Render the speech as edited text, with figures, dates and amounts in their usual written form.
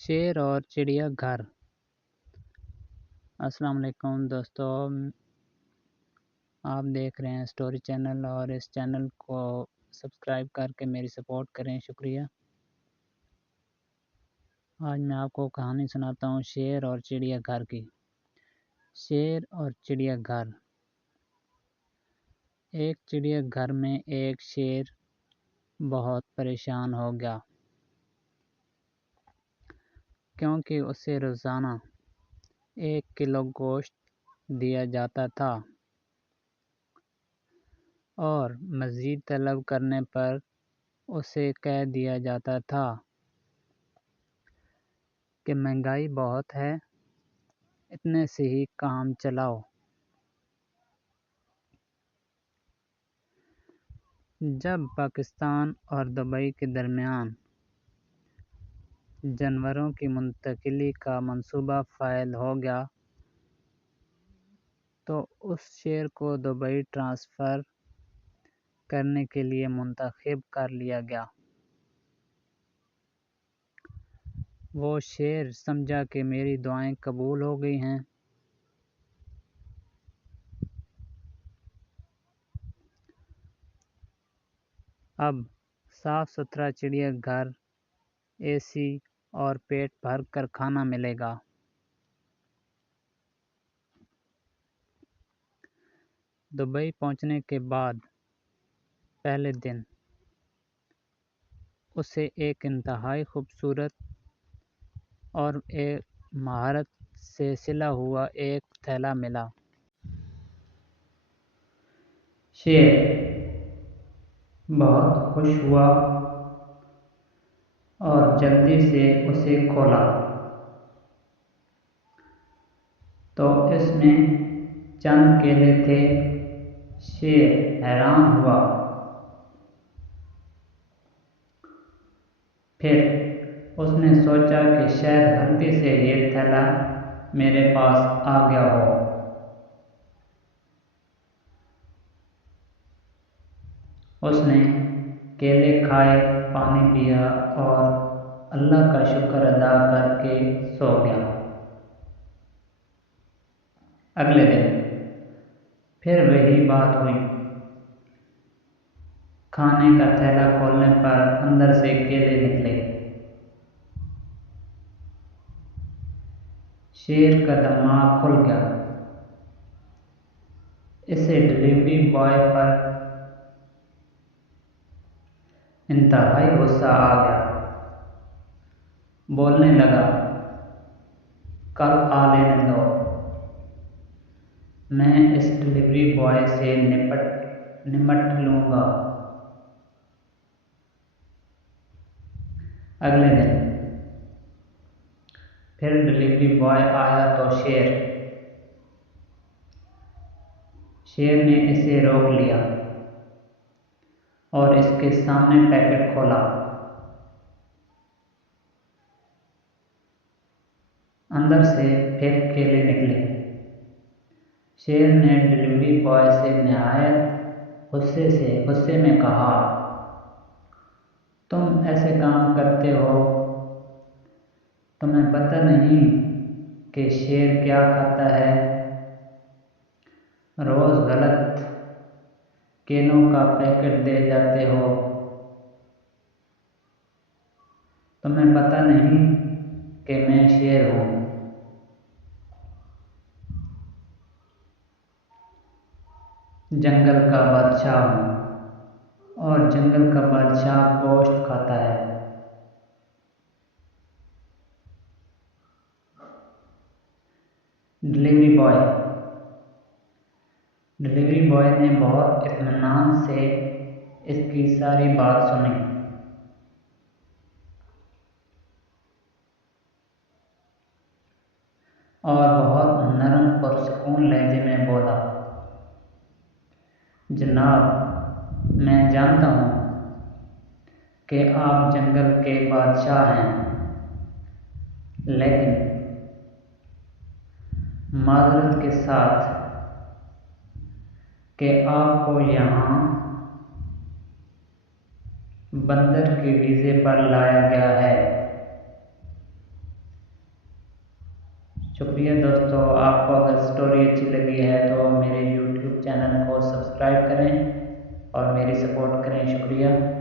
شیر اور چڑیا گھر۔ السلام علیکم دوستو، آپ دیکھ رہے ہیں اسٹوری چینل اور اس چینل کو سبسکرائب کر کے میری سپورٹ کریں، شکریہ۔ آج میں آپ کو کہانی سناتا ہوں شیر اور چڑیا گھر کی۔ شیر اور چڑیا گھر۔ ایک چڑیا گھر میں ایک شیر بہت پریشان ہو گیا کیونکہ اسے روزانہ 1 کلو گوشت دیا جاتا تھا اور مزید طلب کرنے پر اسے کہہ دیا جاتا تھا کہ مہنگائی بہت ہے، اتنے سے ہی کام چلاؤ۔ جب پاکستان اور دبئی کے درمیان جانوروں کی منتقلی کا منصوبہ فعال ہو گیا تو اس شیر کو دبئی ٹرانسفر کرنے کے لیے منتخب کر لیا گیا۔ وہ شیر سمجھا کہ میری دعائیں قبول ہو گئی ہیں۔ اب صاف ستھرا چڑیا گھر، اے سی اور پیٹ بھر کر کھانا ملے گا۔ دبئی پہنچنے کے بعد پہلے دن اسے ایک انتہائی خوبصورت اور ایک مہارت سے سلا ہوا ایک تھیلا ملا۔ شیر بہت خوش ہوا اور جلدی سے اسے کھولا تو اس میں چند کیلے تھے۔ شیر حیران ہوا، پھر اس نے سوچا کہ شاید غلطی سے یہ تھیلا میرے پاس آ گیا ہو۔ اس نے کیلے کھائے، پانی پیا اور اللہ کا شکر ادا کر کے سو گیا۔ اگلے دن پھر وہی بات ہوئی۔ کھانے کا تھیلا کھولنے پر اندر سے کیلے نکلے۔ شیر کا دماغ کھل گیا۔ اسے ڈلیوری بوائے پر انتہائی غصہ آ گیا۔ بولنے لگا، کل آ لینے دو، میں اس ڈلیوری بوائے سے نمٹ لوں گا۔ اگلے دن پھر ڈلیوری بوائے آیا تو شیر نے اسے روک لیا اور اس کے سامنے پیکٹ کھولا۔ اندر سے پھر کیلے نکلے۔ شیر نے ڈلیوری بوائے سے نہایت غصے میں کہا، تم ایسے کام کرتے ہو، تمہیں پتہ نہیں کہ شیر کیا کھاتا ہے؟ روز غلط کیلوں کا پیکٹ دے جاتے ہو۔ تمہیں پتہ نہیں کہ میں شیر ہوں، جنگل کا بادشاہ ہوں اور جنگل کا بادشاہ گوشت کھاتا ہے۔ ڈلیوری بوائے نے بہت اطمینان سے اس کی ساری بات سنی اور بہت نرم پرسکون لہجے میں بولا، جناب، میں جانتا ہوں کہ آپ جنگل کے بادشاہ ہیں، لیکن معذرت کے ساتھ کہ آپ کو یہاں بندر کے ویزے پر لایا گیا ہے۔ شکریہ دوستو، آپ کو اگر سٹوری اچھی لگی ہے تو میرے یوٹیوب چینل کو سبسکرائب کریں اور میری سپورٹ کریں، شکریہ۔